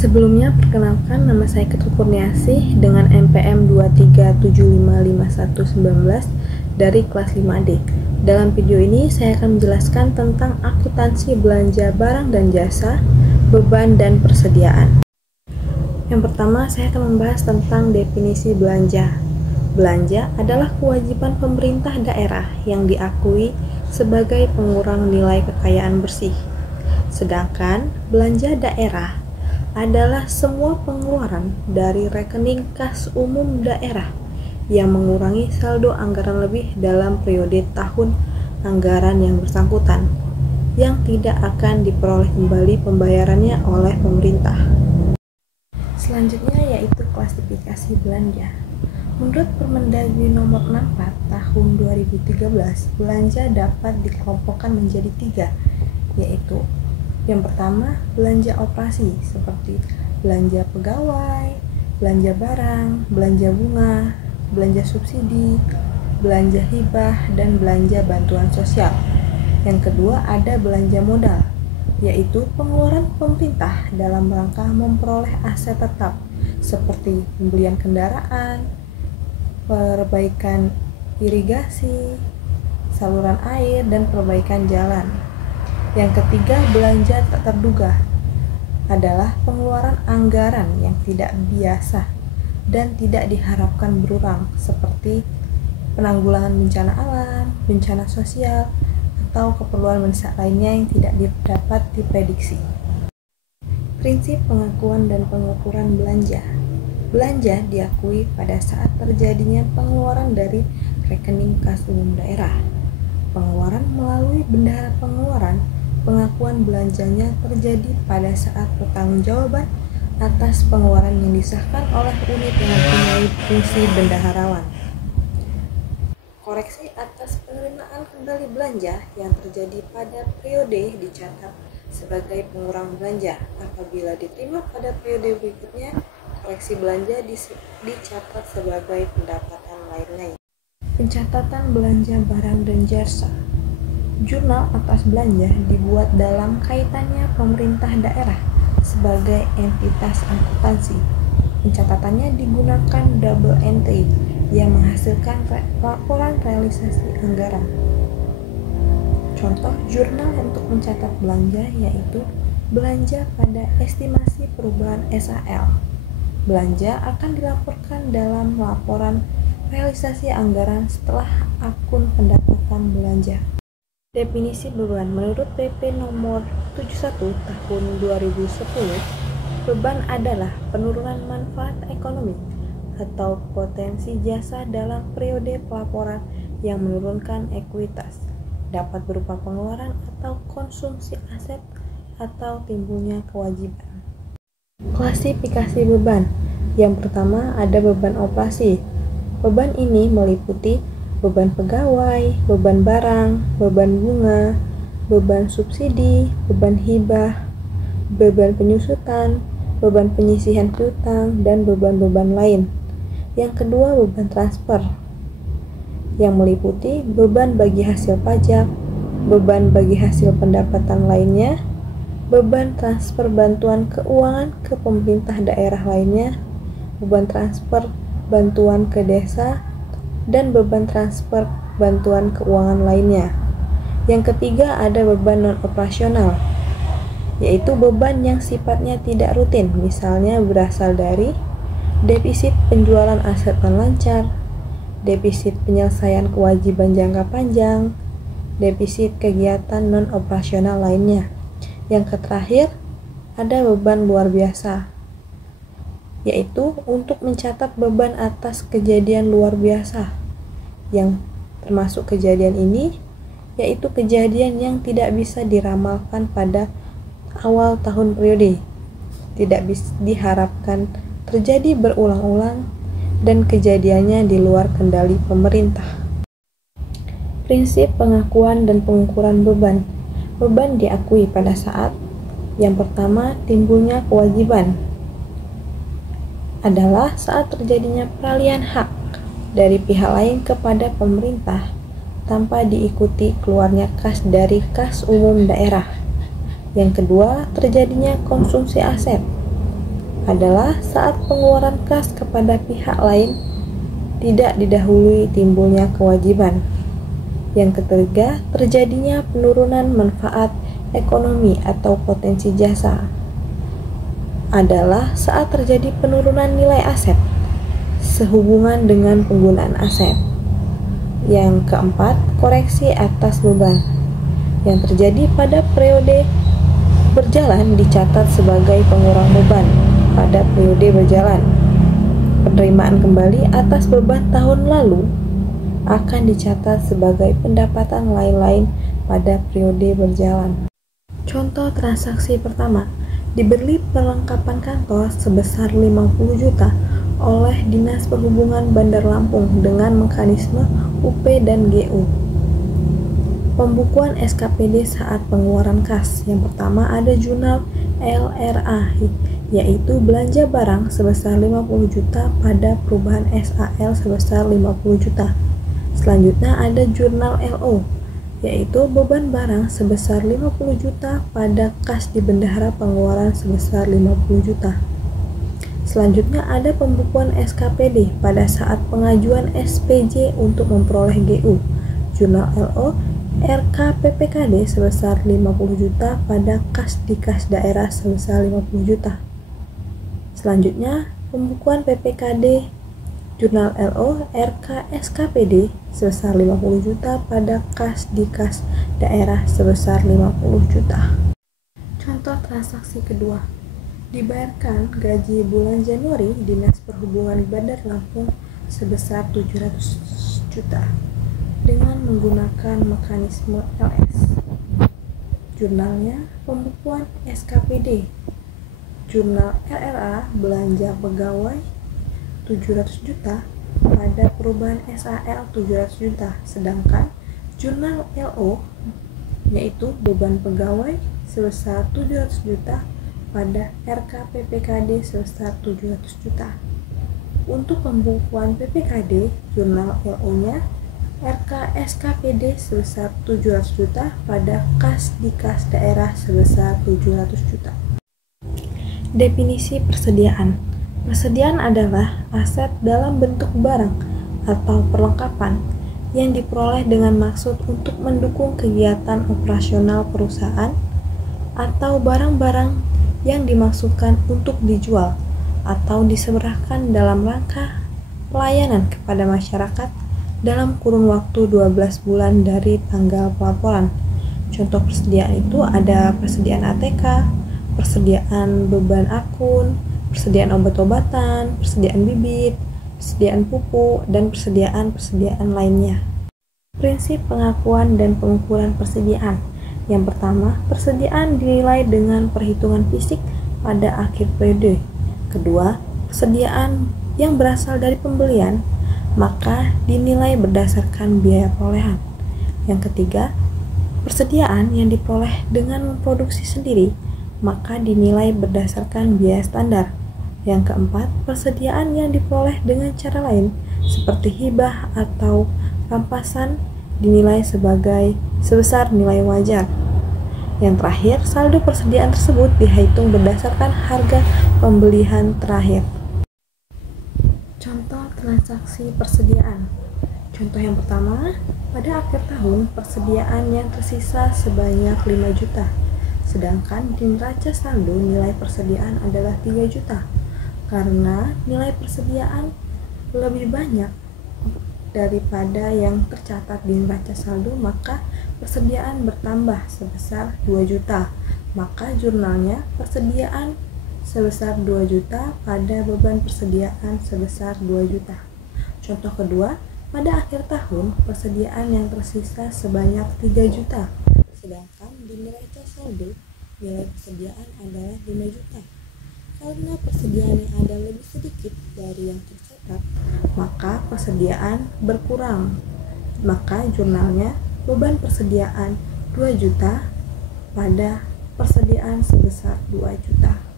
Sebelumnya, perkenalkan nama saya Ketut Kurniasih dengan NPM 237555119 dari kelas 5D. Dalam video ini, saya akan menjelaskan tentang akuntansi belanja barang dan jasa, beban, dan persediaan. Yang pertama, saya akan membahas tentang definisi belanja. Belanja adalah kewajiban pemerintah daerah yang diakui sebagai pengurang nilai kekayaan bersih. Sedangkan belanja daerah adalah semua pengeluaran dari rekening kas umum daerah yang mengurangi saldo anggaran lebih dalam periode tahun anggaran yang bersangkutan, yang tidak akan diperoleh kembali pembayarannya oleh pemerintah. Selanjutnya yaitu klasifikasi belanja. Menurut Permendagri nomor 64 tahun 2013, belanja dapat dikelompokkan menjadi 3, yaitu yang pertama, belanja operasi seperti belanja pegawai, belanja barang, belanja bunga, belanja subsidi, belanja hibah, dan belanja bantuan sosial. Yang kedua, ada belanja modal, yaitu pengeluaran pemerintah dalam rangka memperoleh aset tetap seperti pembelian kendaraan, perbaikan irigasi, saluran air, dan perbaikan jalan. Yang ketiga, belanja tak terduga adalah pengeluaran anggaran yang tidak biasa dan tidak diharapkan berulang, seperti penanggulangan bencana alam, bencana sosial, atau keperluan mendesak lainnya yang tidak dapat diprediksi. Prinsip pengakuan dan pengukuran belanja. Belanja diakui pada saat terjadinya pengeluaran dari rekening kas umum daerah. Pengeluaran melalui bendahara pengeluaran. Pengakuan belanjanya terjadi pada saat pertanggungjawaban atas pengeluaran yang disahkan oleh unit yang mempunyai fungsi bendaharawan. Koreksi atas penerimaan kembali belanja yang terjadi pada periode dicatat sebagai pengurang belanja. Apabila diterima pada periode berikutnya, koreksi belanja dicatat sebagai pendapatan lain-lain. Pencatatan belanja barang dan jasa. Jurnal atas belanja dibuat dalam kaitannya pemerintah daerah sebagai entitas akuntansi. Pencatatannya digunakan double entry yang menghasilkan laporan realisasi anggaran. Contoh jurnal untuk mencatat belanja yaitu belanja pada estimasi perubahan SAL. Belanja akan dilaporkan dalam laporan realisasi anggaran setelah akun pendapatan belanja. Definisi beban. Menurut PP nomor 71 tahun 2010, beban adalah penurunan manfaat ekonomi atau potensi jasa dalam periode pelaporan yang menurunkan ekuitas, dapat berupa pengeluaran atau konsumsi aset atau timbulnya kewajiban. Klasifikasi beban. Yang pertama ada beban operasi. Beban ini meliputi beban pegawai, beban barang, beban bunga, beban subsidi, beban hibah, beban penyusutan, beban penyisihan piutang, dan beban-beban lain. Yang kedua, beban transfer, yang meliputi beban bagi hasil pajak, beban bagi hasil pendapatan lainnya, beban transfer bantuan keuangan ke pemerintah daerah lainnya, beban transfer bantuan ke desa, dan beban transfer bantuan keuangan lainnya. Yang ketiga ada beban non-operasional, yaitu beban yang sifatnya tidak rutin, misalnya berasal dari defisit penjualan aset non-lancar, defisit penyelesaian kewajiban jangka panjang, defisit kegiatan non-operasional lainnya. Yang terakhir ada beban luar biasa, yaitu untuk mencatat beban atas kejadian luar biasa, yang termasuk kejadian ini yaitu kejadian yang tidak bisa diramalkan pada awal tahun periode, tidak bisa diharapkan terjadi berulang-ulang, dan kejadiannya di luar kendali pemerintah. Prinsip pengakuan dan pengukuran beban. Beban diakui pada saat yang pertama timbulnya kewajiban adalah saat terjadinya peralihan hak dari pihak lain kepada pemerintah tanpa diikuti keluarnya kas dari kas umum daerah. Yang kedua, terjadinya konsumsi aset adalah saat pengeluaran kas kepada pihak lain tidak didahului timbulnya kewajiban. Yang ketiga, terjadinya penurunan manfaat ekonomi atau potensi jasa adalah saat terjadi penurunan nilai aset sehubungan dengan penggunaan aset. Yang keempat, koreksi atas beban yang terjadi pada periode berjalan dicatat sebagai pengurang beban pada periode berjalan. Penerimaan kembali atas beban tahun lalu akan dicatat sebagai pendapatan lain-lain pada periode berjalan. Contoh transaksi pertama, dibeli perlengkapan kantor sebesar 50 juta oleh Dinas Perhubungan Bandar Lampung dengan mekanisme UP dan GU. Pembukuan SKPD saat pengeluaran kas. Yang pertama ada jurnal LRA, yaitu belanja barang sebesar 50 juta pada perubahan SAL sebesar 50 juta. Selanjutnya ada jurnal LO, yaitu beban barang sebesar 50 juta pada kas di bendahara pengeluaran sebesar 50 juta. Selanjutnya ada pembukuan SKPD pada saat pengajuan SPJ untuk memperoleh GU, jurnal LO, RKPPKD sebesar 50 juta pada kas di kas daerah sebesar 50 juta. Selanjutnya pembukuan PPKD, jurnal LO, RK SKPD sebesar 50 juta pada kas di kas daerah sebesar 50 juta. Contoh transaksi kedua, dibayarkan gaji bulan Januari Dinas Perhubungan Bandar Lampung sebesar 700 juta dengan menggunakan mekanisme LS. Jurnalnya pembukuan SKPD, jurnal LRA belanja pegawai 700 juta pada perubahan SAL 700 juta, sedangkan jurnal LO yaitu beban pegawai sebesar 700 juta pada RKPPKD sebesar 700 juta. Untuk pembukuan PPKD, jurnal LO-nya RKSKPD sebesar 700 juta pada kas di kas daerah sebesar 700 juta. Definisi persediaan. Persediaan adalah aset dalam bentuk barang atau perlengkapan yang diperoleh dengan maksud untuk mendukung kegiatan operasional perusahaan atau barang-barang yang dimaksudkan untuk dijual atau diseberangkan dalam rangka pelayanan kepada masyarakat dalam kurun waktu 12 bulan dari tanggal pelaporan. Contoh persediaan itu ada persediaan ATK, persediaan beban akun, persediaan obat-obatan, persediaan bibit, persediaan pupuk, dan persediaan lainnya. Prinsip pengakuan dan pengukuran persediaan. Yang pertama, persediaan dinilai dengan perhitungan fisik pada akhir periode. Kedua, persediaan yang berasal dari pembelian, maka dinilai berdasarkan biaya perolehan. Yang ketiga, persediaan yang diperoleh dengan memproduksi sendiri, maka dinilai berdasarkan biaya standar. Yang keempat, persediaan yang diperoleh dengan cara lain, seperti hibah atau rampasan, dinilai sebesar nilai wajar. Yang terakhir, saldo persediaan tersebut dihitung berdasarkan harga pembelian terakhir. Contoh transaksi persediaan. Contoh yang pertama, pada akhir tahun persediaan yang tersisa sebanyak 5 juta, sedangkan di neraca saldo nilai persediaan adalah 3 juta. Karena nilai persediaan lebih banyak daripada yang tercatat di neraca saldo, maka persediaan bertambah sebesar 2 juta. Maka jurnalnya persediaan sebesar 2 juta pada beban persediaan sebesar 2 juta. Contoh kedua, pada akhir tahun persediaan yang tersisa sebanyak 3 juta, sedangkan di neraca saldo nilai persediaan adalah 5 juta. Karena persediaan yang ada lebih sedikit dari yang tercatat, maka persediaan berkurang. Maka jurnalnya beban persediaan 2 juta pada persediaan sebesar 2 juta.